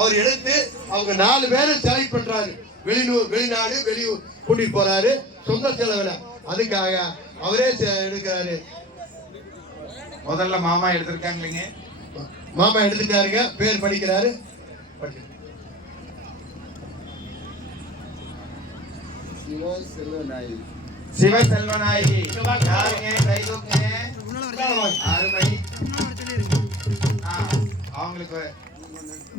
அவர் எடுத்து அவங்க நாலு பேரை செலக்ட் பண்றாரு. வெளியூர் வெளிநாடு வெளியூர் கூட்டிட்டு போறாரு. சொந்த செலவுல. அதுக்காக அவரே எடுக்கிறாரு. முதல்ல மாமா எடுத்திருக்காங்க இல்லைங்க மாமா எடுத்துட்டாருங்க. பேர் படிக்கிறாரு. படிக்க சிவ செல்வநாயகி யாருங்க? கை தூக்குங்க அருமை. அவங்களுக்கு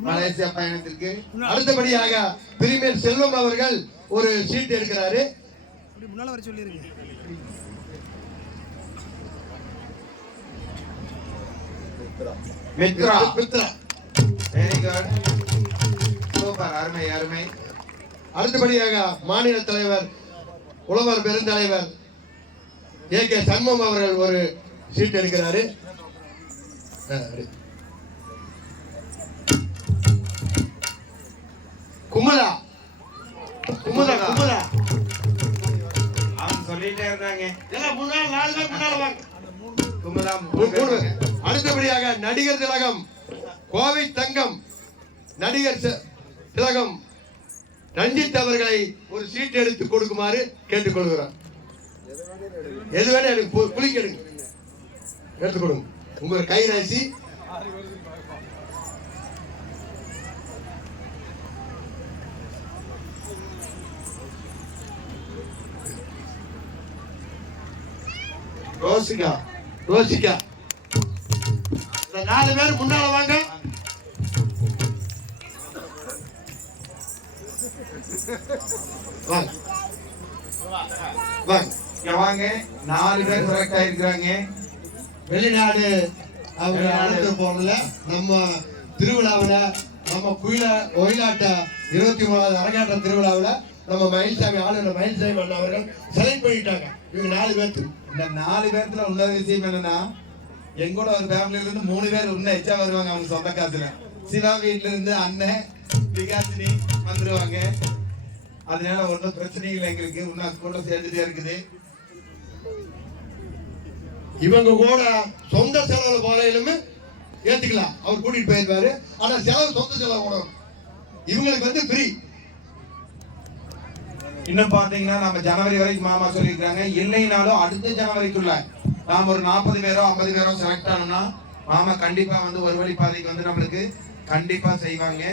மலேசியா பயணத்திற்கு. அடுத்தபடியாக பிரிமியர் செல்வம் அவர்கள் ஒரு சீட் எடுக்கிறாரு. முன்னால வர சொல்லிருங்க. Mitra. Mitra. Very good super. அருமை அருமை. அடுத்தபடியாக மாநில தலைவர் உழவர் பெருந்தலைவர் ஏ கே சண்முகம் அவர்கள் ஒரு சீட் எடுக்கிறாரு. குமுதா. குமுதா குமுதா. அவங்க சொல்லிட்டே இருந்தாங்க. எல்லாம் நாலு பேர் முன்னால வாங்க குமுதா மூணு பேர். அடுத்தபடியாக நடிகர் திலகம் கோவை தங்கம் நடிகர் திலகம் ரஞ்சித் அவர்களை ஒரு சீட் எடுத்து கொடுக்குமாறு கேட்டுக்கொள்கிறோம். எது வேணா எனக்கு பு- புளிக்கு எடுங்க. எடுத்து கொடுங்க. உங்க கை ரோசிகா ரோசிகா இந்த நாலு பேர் முன்னால வாங்க. வாங்க. வாங்க. வாங்க. நாலு பேர் செலக்ட் ஆயிருக்கிறாங்க வெளிநாடு அவங்க அழைத்து போகல நம்ம திருவிழாவில் நம்ம குயில ஒயிலாட்ட இருபத்தி மூணாவது அரங்காட்ட திருவிழாவில் நம்ம மயில்சாமி ஆளுநர் மயில்சாமி அண்ணா அவர்கள் செலக்ட் பண்ணிட்டாங்க. இவங்க நாலு பேர்த்து. இந்த நாலு பேர்த்துல உள்ள விஷயம் என்னன்னா எங்கூட ஒரு ஃபேமிலில இருந்து மூணு பேர் இன்னும் எச்சா வருவாங்க அவங்க சொந்த காசுல. சிவா வீட்டுல இருந்து அண்ணன் விகாசினி வந்துருவாங்க. அதனால ஒன்றும் பிரச்சனை இல்லை எங்களுக்கு. இன்னும் கூட சேர்ந்துட்டே இருக்குது. இவங்க கூட சொந்த செலவுல போறையிலுமே ஏத்துக்கலாம். அவர் கூட்டிட்டு போயிருவாரு ஆனா செலவு சொந்த செலவு கூட. இவங்களுக்கு வந்து ஃப்ரீ இன்னும் பாத்தீங்கன்னா நம்ம ஜனவரி வரைக்கும் மாமா சொல்லியிருக்காங்க இல்லைனாலும் அடுத்த ஜனவரிக்குள்ள நாம் ஒரு நாற்பது பேரோ ஐம்பது பேரோ செலக்ட் ஆனோம்னா மாமா கண்டிப்பா வந்து ஒரு வழி பாதைக்கு வந்து நம்மளுக்கு கண்டிப்பா செய்வாங்க.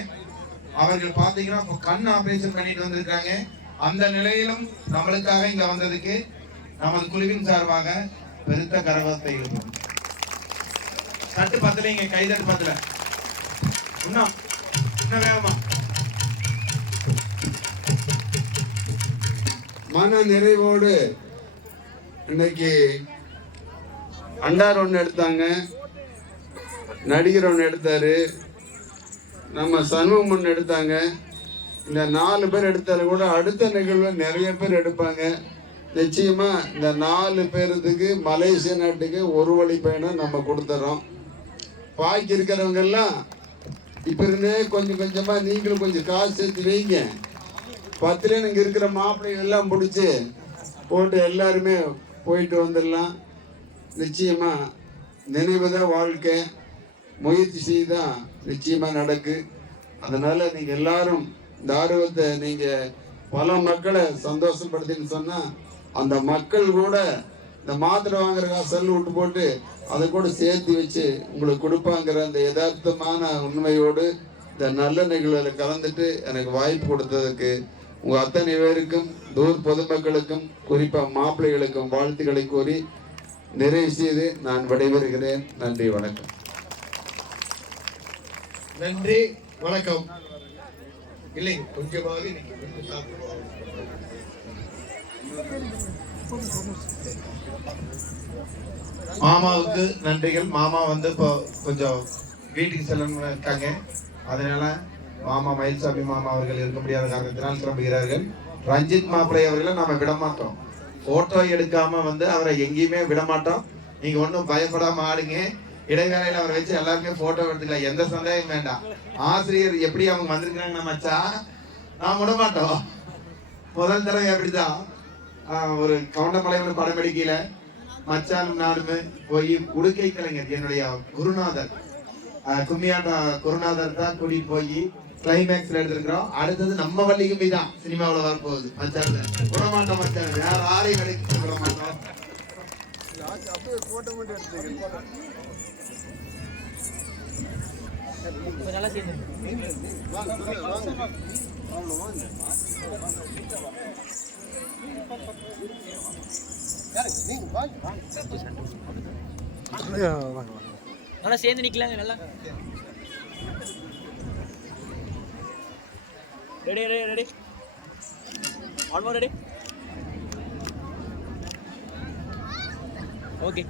அவர்கள் பாத்தீங்கன்னா கண் ஆபரேஷன் பண்ணிட்டு வந்திருக்காங்க அந்த நிலையிலும் நம்மளுக்காக இங்க வந்ததுக்கு நமது குழுவின் சார்பாக பெருத்த கரகத்தை எழுப்போம் தட்டு பத்தலைங்க கைதட்டு பத்தல. இன்னும் இன்னும் வேகமா மன நிறைவோடு இன்னைக்கு அண்டார் ஒன்று எடுத்தாங்க. நடிகர் ஒன்று எடுத்தாரு. நம்ம சண்முகம் ஒன்று எடுத்தாங்க. இந்த நாலு பேர் எடுத்தாலும் கூட அடுத்த நிகழ்வில் நிறைய பேர் எடுப்பாங்க. நிச்சயமா இந்த நாலு பேர்த்துக்கு மலேசிய நாட்டுக்கு ஒரு வழி பயணம் நம்ம கொடுத்துறோம். பாக்கி இருக்கிறவங்க எல்லாம் இப்ப இருந்தே கொஞ்சம் கொஞ்சமா நீங்களும் கொஞ்சம் காசு சேர்த்து வைங்க. பத்துல இங்கே இருக்கிற மாப்பிள்ளைகள் எல்லாம் பிடிச்சி போட்டு எல்லாருமே போயிட்டு வந்துடலாம். நிச்சயமா நினைவுதான் வாழ்க்கை. முயற்சி செய்தான் நிச்சயமா நடக்கு. அதனால நீங்க எல்லாரும் இந்த ஆர்வத்தை நீங்க பல மக்களை சந்தோஷப்படுத்தின்னு சொன்னா அந்த மக்கள் கூட இந்த மாத்திரை வாங்குற காசு விட்டு போட்டு அதை கூட சேர்த்து வச்சு உங்களுக்கு கொடுப்பாங்கிற அந்த யதார்த்தமான உண்மையோடு இந்த நல்ல நிகழ்வில் கலந்துட்டு எனக்கு வாய்ப்பு கொடுத்ததுக்கு உங்கள் அத்தனை பேருக்கும் தூர் பொதுமக்களுக்கும் குறிப்பாக மாப்பிள்ளைகளுக்கும் வாழ்த்துக்களை கூறி நிறைவு செய்து நான் விடைபெறுகிறேன். நன்றி வணக்கம். நன்றி வணக்கம். இல்லை கொஞ்சமாவது மாமாவுக்கு நன்றிகள். மாமா வந்து இப்போ கொஞ்சம் வீட்டுக்கு செல்லணும்னு இருக்காங்க. அதனால மாமா மயில்சாமி மாமா அவர்கள் இருக்க முடியாத காரணத்தினால் கிளம்புகிறார்கள் ரஞ்சித் மாப்பிள்ளை அவர்களை நாம விட மாட்டோம் போட்டோ எடுக்காம வந்து அவரை எங்கேயுமே விட மாட்டோம் நீங்க ஒன்றும் பயப்படாம ஆடுங்க. இடைவேளையில அவரை வச்சு எல்லாருமே போட்டோ எடுத்துக்கலாம். எந்த சந்தேகம் வேண்டாம். ஆசிரியர் எப்படி அவங்க வந்திருக்கிறாங்க மச்சா நான் விட மாட்டோம் முதல் தடவை அப்படிதான். ஒரு கவுண்டமலையில் படம் எடுக்கல மச்சான் நானும் போய் உடுக்கை கலைஞர் என்னுடைய குருநாதர். ஆஹ், கும்மியாண்ட குருநாதர் தான் கூட்டிட்டு போய் கிளைமேக்ஸ்ல எடுத்திருக்கிறோம். அடுத்தது நம்ம வள்ளிக்கும்பி தான் சினிமாவில் வரப்போகுது. மச்சான் விடமாட்டோம் மச்சான் வேற ஆரையும் வேலைக்கு விட மாட்டோம் நல்லா சேர்ந்து நிக்கலாங்க நல்லா. Ready ready ready all more ready okay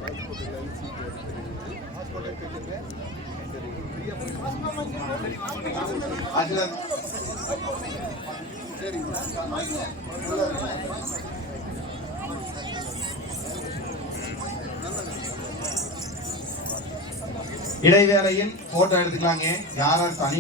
இடைவேளையில் photo எடுத்துக்கலாங்க. யாரும் தனி